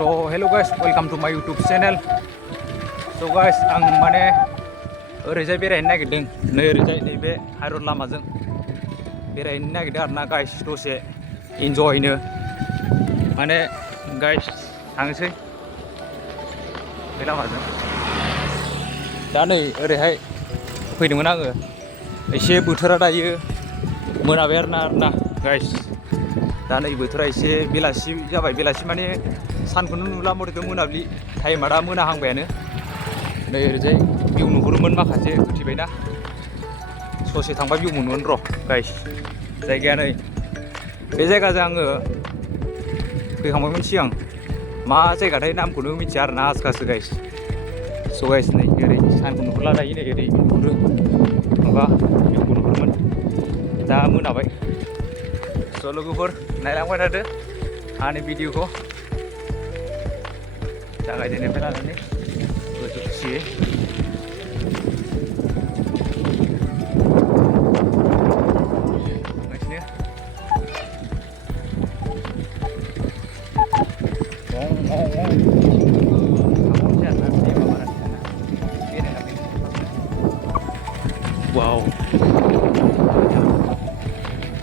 So hello guys, welcome to my YouTube channel. So guys, आं माने ओरैजाय बेरायनो नागिरदों नै ओरैजाय नैबे हाइरड लामाजों बेरायनो नागिरदों आरोना गाइस दसे इन्जयनो माने गाइस थांसै बे लामाजों दा नै ओरैहाय फैदोंमोन आङो एसे बोथोरा दायो मोनाबाय आरोना गाइस दा नै बोथोरा एसे बेलासि जाबाय बेलासि माने सानखौनो नुला मथेथ' मोनाब्लि टाइमा दा मोनाहांबायानो नै ओरैजाय भिउ नुहुरोमोन माखासे उथिबायना ससे थांबा भिउ मोनोमोन र' गाइस जायगाया नै बे जायगाजों आङो फैखांबायमोन सिगां मा जायगाथाय नामखौनो मिथिया आरोना आसखासो गाइस स' गाइस नै ओरै सानखौ नुहुरला दायो नै ओरै नुहुरो माबा भिउखौ नुहुरोमोन दा मोनाबाय स' लोगोफोर नायलांबाय थादो आंनि भिडिअखौ जागायजेननायनिफ्राय लानानै गोसो खुसियै wow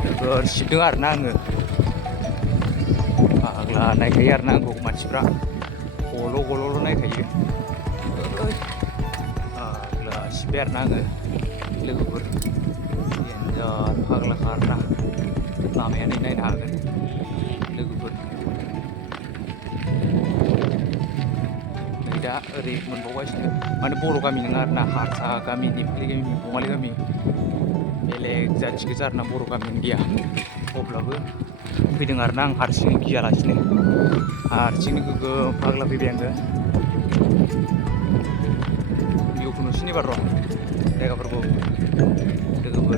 नोगोर सिबदों आरोना आङो फाग्ला नायखायो आरोना आंखौ मानसिफ्रा गल' नायखायो फाग्ला सिबबाय आरोना आङो लोगोफोर देन्जार फाग्लाखा आरोना लामाया नै नायनो हागोन लोगोफोर नै दा ओरै मोनबावगासिनो माने बर' गामि नङा आरोना हारसा गामि नेपालि गामि बङालि गामि बेलेग जाथि गोजा आरोना बर' गामिनि गैया अब्लाबो फैदों आरोना आं हारसिं गियालासिनो हारसिंनो गोगोम फाग्ला फैबाय आङो भिउखौ नुसिनो एबार र' जायगाफोरखौ लोगोफोर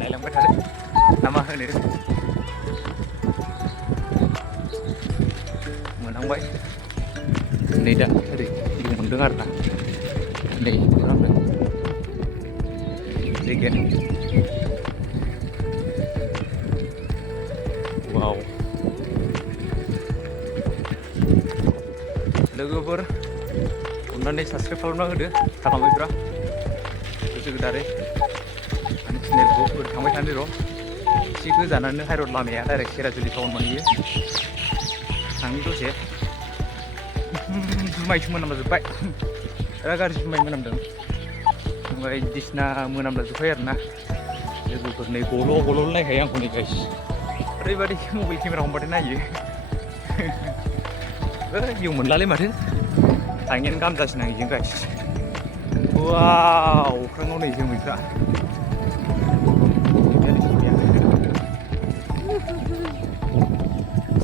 नायलांबाय थादो ना मा होनो मोनहांबाय नै दा ओरै भिउ मोनदों आरोना नै नुहांदों जायगायानो wow लोगोफोर अननानै साबसक्राइब खालामना होदो खालामैफ्रा गोसो गोदारै आंनि चेनेलखौ ओरै थांबाय थानो र' एसे गोजानानो हाइरड लामाया डाइरेक्ट सेराजुलि टाउन मोनहैयो थांनि दसे जुमायसो मोनामलाजोब्बाय बिराद गाज्रि जुमाय मोनामदों बायदिसिना मोनामलाजोब्बाय आरोना लोगोफोर नै गल' नायखायो आंखौ नै गाइस ओरैबायदि मबाइल केमेरा हमबाथाय नायो भिउ मोनलालै माथो थाङैनो गाहाम जासिनो आं बेजों गाइस वाव अख्राङाव नै जोमैफ्रा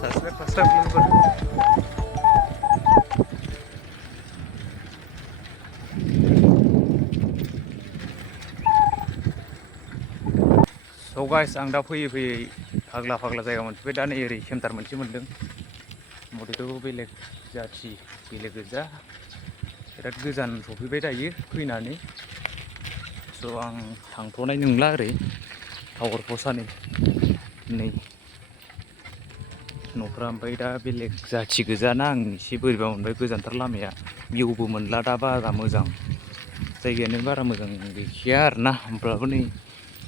साबसक्राइब लोगोफोर स' गाइस आं दा फैयै फाग्ला जायगा मोनफैबाय दा नै ओरै सेन्टार मोनसे मोनदों मथेथ' बेलेग जाथि बेलेग गोजा बिराद गोजान सफैबाय दायो फैनानै स' आं थांथ'नाय नंला ओरै टावार पस्टआनो नै न'फ्रा ओमफ्राय दा बेलेग जाथि गोजाना आं एसे बोरैबा मोनबाय गोजानथार लामाया भिउबो मोनला दा बारा मोजां जायगायानो बारा मोजां गैखाया आरोना होमब्लाबो नै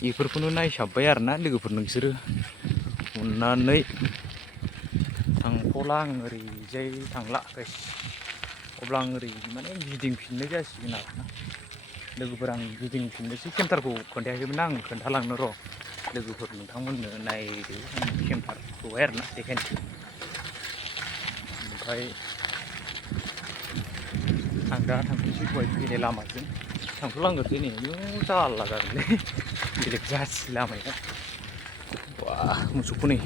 बेफोरखौनो नायसाबबाय आरोना लोगोफोर नोंसोरो अननानै थांथ'ला आं ओरैजाय थांला गाइस अब्ला आं ओरै माने गिदिंफिननाय जासिगोन आरोना लोगोफोर आं गिदिंफिननोसै केम्टारखौ खोन्थायाखैमोन आं खोन्थालांनो र' लोगोफोर नोंथांमोननो नायदो आं केम्टारखौहाय आरोना देखायनोसै ओमफ्राय आं दा थांफिनसै दहाय फैनाय लामाजों थांथ'लांग्रोसै नै जारला जादोंलै बेलेग जाथि लामाया बा मोसौखौ नै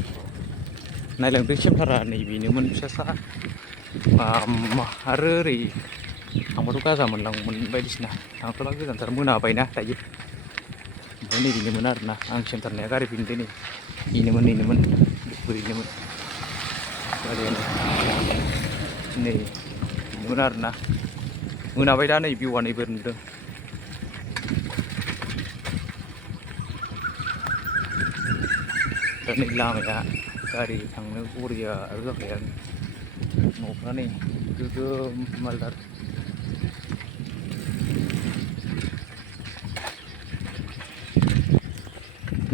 नायलांदो केम्टारा नैबेनोमोन फिसासा आरो ओरै थांबाथ' गाजा मोनलांगौमोन बायदिसिना थांथ'ला गोजानथार मोनाबायना दायो ओमफ्राय नैबेनोमोन आरोना आं सेन्टारनिया गारि फैनोदे नै बेनोमोन बोरैनोमोन गारियानो नै बेनोमोन आरोना मोनाबाय दा नै भिउआ नै बोरै नुदों दा नै लामाया गारि थांनो बरिया जाखायो न'फ्रा नै गोगोम मालदार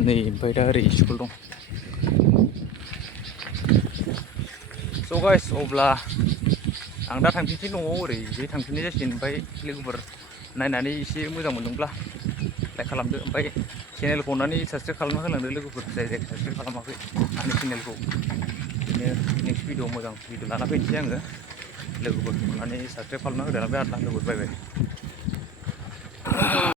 नै ओमफ्राय दा ओरै स्कुल दं। स' गाइस अब्ला आं दा थांफिनसै न'आव ओरै बे थांफिननाय जासिगोन। ओमफ्राय लोगोफोर नायनानै एसे मोजां मोनदोंब्ला लाइक खालामदो, ओमफ्राय चेनेलखौ अननानै साबसक्राइब खालामना होलांदो लोगोफोर जाय साबसक्राइब खालामाखै आंनि चेनेलखौ। बिदिनो नेक्स्ट भिडिअ मोजां भिडिअ लाना फैनोसै आङो। लोगोफोर अननानै साबसक्राइब खालामना होदो आरोना लोगोफोर। बाय बाय।